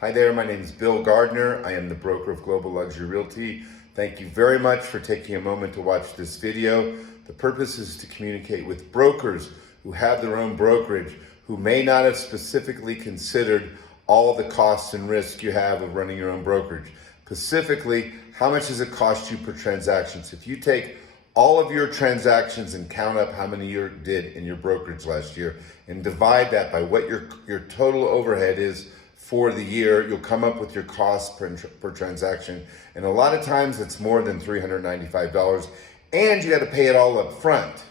Hi there, my name is Bill Gardner. I am the broker of Global Luxury Realty. Thank you very much for taking a moment to watch this video. The purpose is to communicate with brokers who have their own brokerage, who may not have specifically considered all the costs and risks you have of running your own brokerage. Specifically, how much does it cost you per transaction? So if you take all of your transactions and count up how many you did in your brokerage last year and divide that by what your total overhead is for the year, you'll come up with your cost per transaction. And a lot of times it's more than $395, and you got to pay it all up front.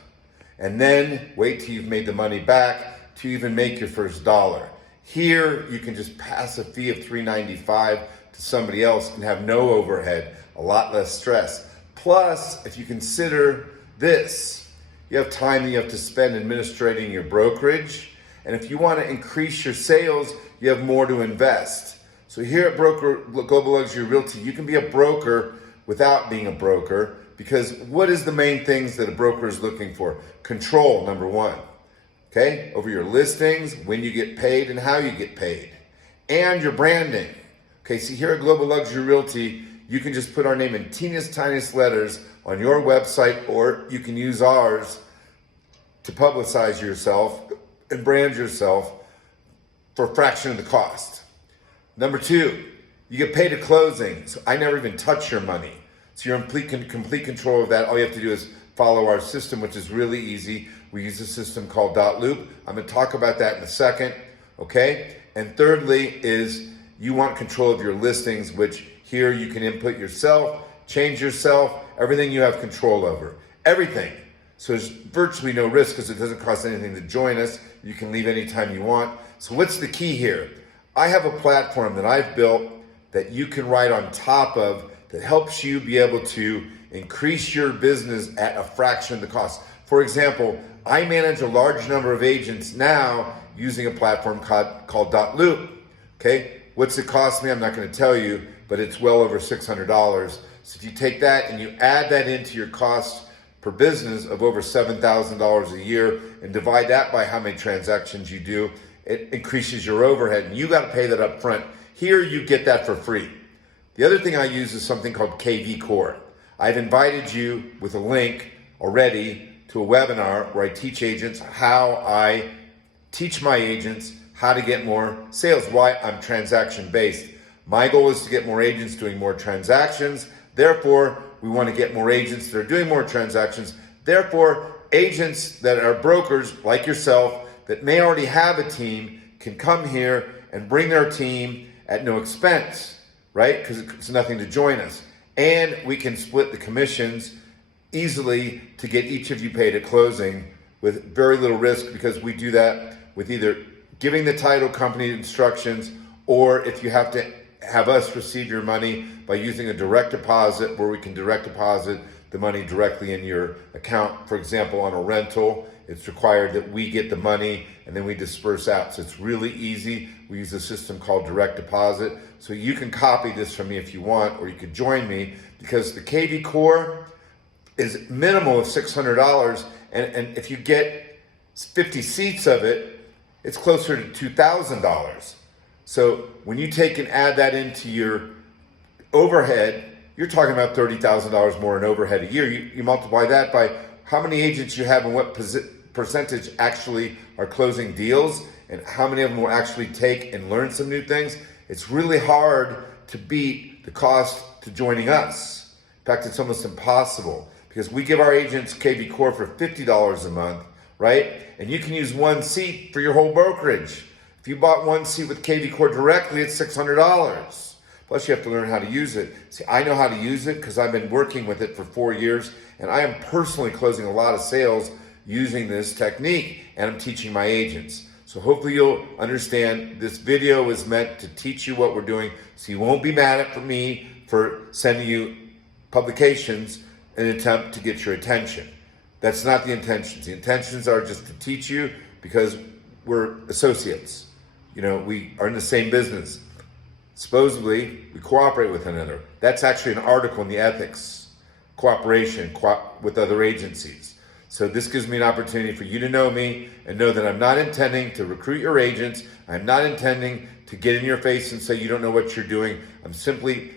And then wait till you've made the money back to even make your first dollar. Here, you can just pass a fee of $395 to somebody else and have no overhead, a lot less stress. Plus, if you consider this, you have time that you have to spend administrating your brokerage. And if you want to increase your sales, you have more to invest. So here at Global Luxury Realty, you can be a broker without being a broker, because what is the main things that a broker is looking for? Control, number one, okay? Over your listings, when you get paid and how you get paid, and your branding. Okay, see here at Global Luxury Realty, you can just put our name in teeniest, tiniest letters on your website, or you can use ours to publicize yourself and brand yourself for a fraction of the cost. Number two, you get paid at closing. So I never even touch your money. So you're in complete control of that. All you have to do is follow our system, which is really easy. We use a system called .loop. I'm gonna talk about that in a second, okay? And thirdly is you want control of your listings, which here you can input yourself, change yourself, everything you have control over, everything. So there's virtually no risk because it doesn't cost anything to join us. You can leave anytime you want. So what's the key here? I have a platform that I've built that you can write on top of that helps you be able to increase your business at a fraction of the cost. For example, I manage a large number of agents now using a platform called .loop, okay? What's it cost me? I'm not gonna tell you, but it's well over $600. So if you take that and you add that into your cost per business of over $7,000 a year and divide that by how many transactions you do, it increases your overhead, and you got to pay that up front. Here you get that for free. The other thing I use is something called KV Core. I've invited you with a link already to a webinar where I teach agents how I teach my agents how to get more sales, why I'm transaction based. My goal is to get more agents doing more transactions. Therefore, we want to get more agents that are doing more transactions. Therefore, agents that are brokers like yourself that may already have a team can come here and bring their team at no expense, right? Because it's nothing to join us. And we can split the commissions easily to get each of you paid at closing with very little risk, because we do that with either giving the title company instructions, or if you have to have us receive your money by using a direct deposit, where we can direct deposit the money directly in your account. For example, on a rental, it's required that we get the money and then we disperse out. So it's really easy. We use a system called direct deposit. So you can copy this from me if you want, or you could join me, because the KV Core is minimal of $600. And if you get 50 seats of it, it's closer to $2,000. So when you take and add that into your overhead, you're talking about $30,000 more in overhead a year. You multiply that by how many agents you have and what percentage actually are closing deals, and how many of them will actually take and learn some new things. It's really hard to beat the cost to joining us. In fact, it's almost impossible, because we give our agents KV Core for $50 a month, right? And you can use one seat for your whole brokerage. If you bought one seat with KV Core directly, it's $600. Plus you have to learn how to use it. See, I know how to use it because I've been working with it for 4 years, and I am personally closing a lot of sales using this technique, and I'm teaching my agents. So hopefully you'll understand this video is meant to teach you what we're doing, so you won't be mad at me for sending you publications in an attempt to get your attention. That's not the intentions. The intentions are just to teach you, because we're associates. You know, we are in the same business. Supposedly, we cooperate with one another. That's actually an article in the ethics, cooperation with other agencies. So this gives me an opportunity for you to know me and know that I'm not intending to recruit your agents. I'm not intending to get in your face and say you don't know what you're doing. I'm simply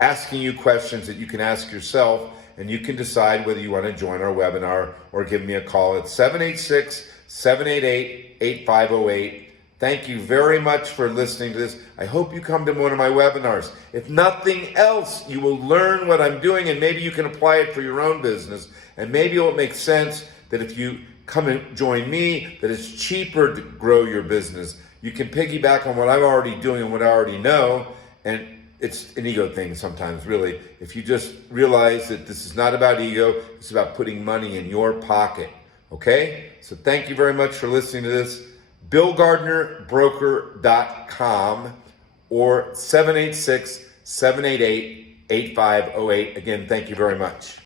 asking you questions that you can ask yourself, and you can decide whether you want to join our webinar or give me a call at 786-788-8508. Thank you very much for listening to this. I hope you come to one of my webinars. If nothing else, you will learn what I'm doing, and maybe you can apply it for your own business. And maybe it will make sense that if you come and join me, that it's cheaper to grow your business. You can piggyback on what I'm already doing and what I already know. And it's an ego thing sometimes, really. If you just realize that this is not about ego, it's about putting money in your pocket. Okay? So thank you very much for listening to this. BillGardnerBroker.com or 786-788-8508. Again, thank you very much.